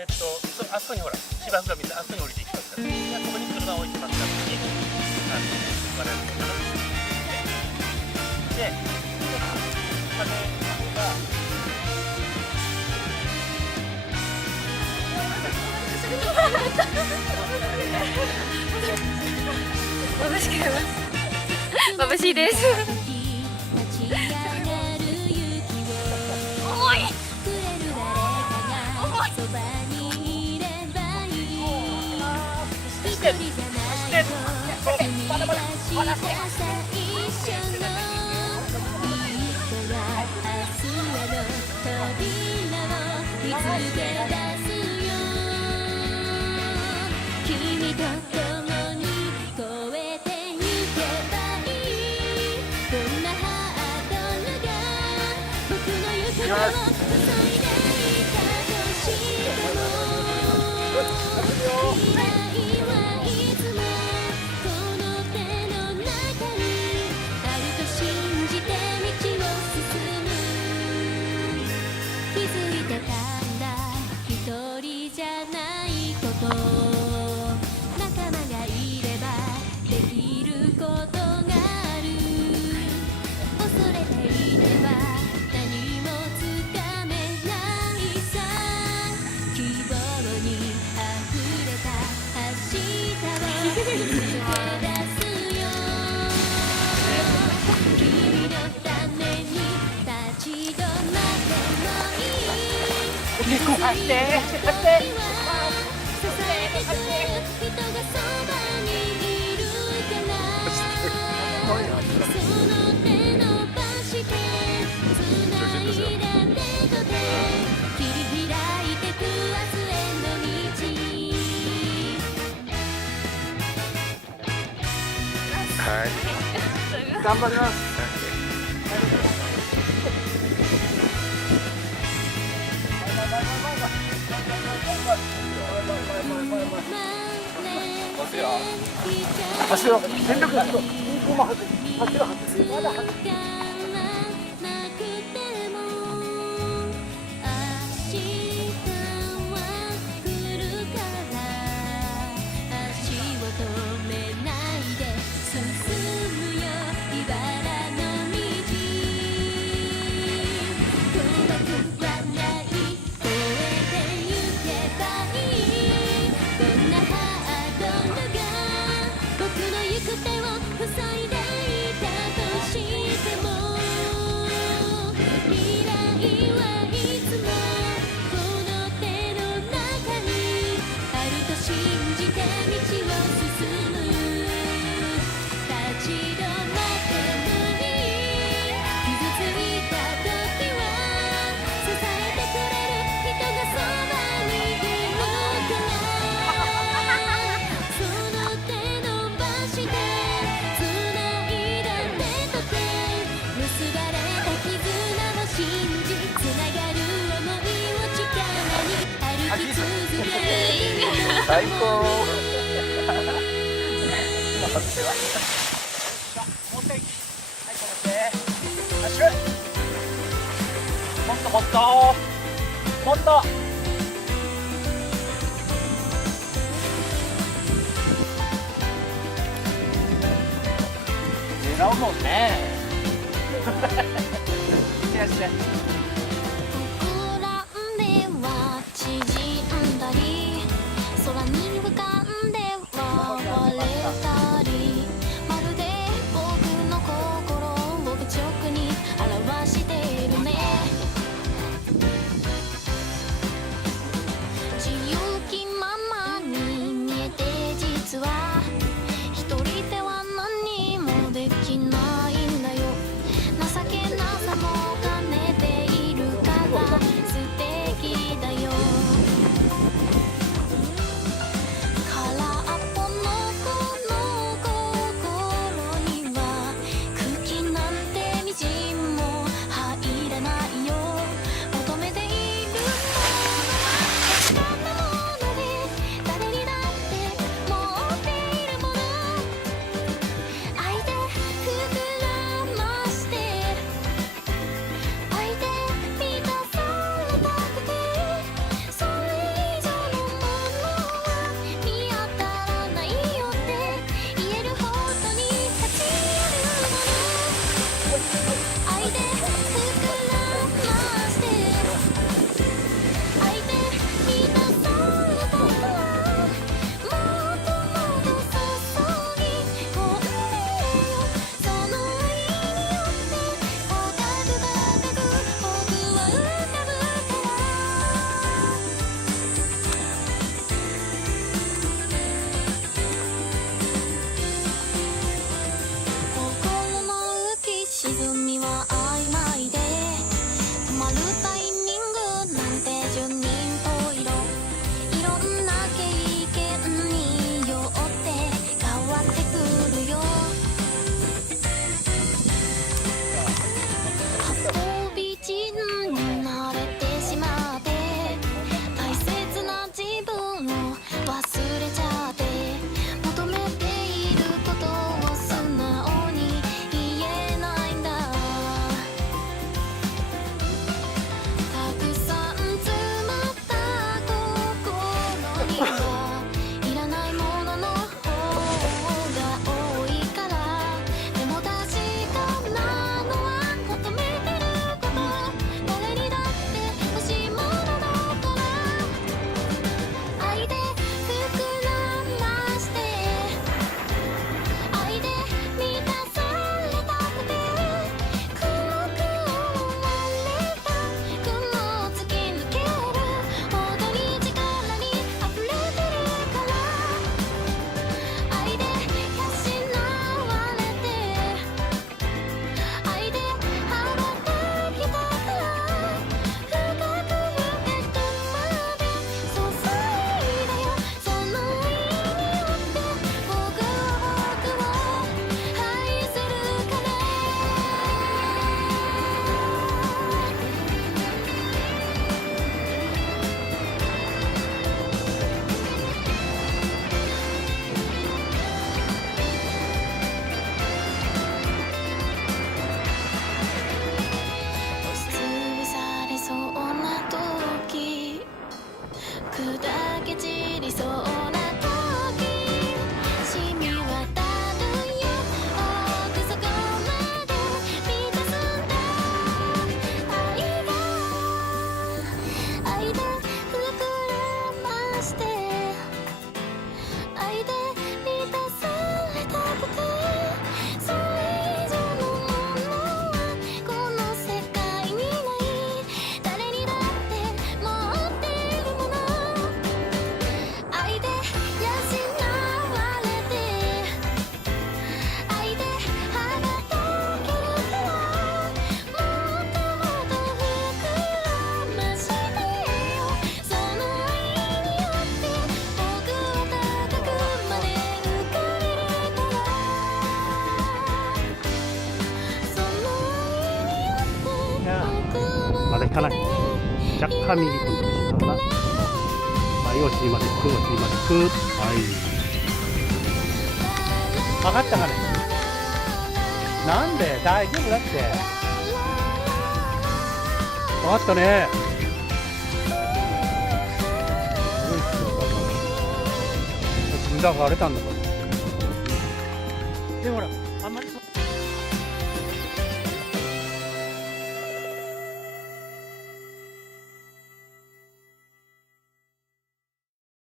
あそこにほら芝生が見てあそこに降りていきますから、じゃあここに車を置いてますから、に我々の車で、風が眩しく眩しいです。重い。頑張ります。走ろう。全力で走ろう。走ろう。まだ走る。最高。もっともっともっと。狙うもんね。いってらっしゃい。空に浮かんで笑れたり、まるで僕の心を愚直に表しているね。自由気ままに見えて実は一人では何もできないんだよ。情けなさも兼ねて砕け散りそうな時染み渡るよ奥底まで満たすんだ愛で膨らまして愛で満たされたくてそれ以上のものはこの世界にない誰にだって持っているもの愛で養われて愛で羽が溶けるからもっともっと膨らましてよその愛によって僕は高くまで浮かべれたらその愛によって僕はまだ引かない。若干右飛んでほしいかな。はい、お尻まで引く、お尻まで引く。はい。分かったかね。なんで大丈夫だって。分かったね。無駄が荒れたんだから。でほら。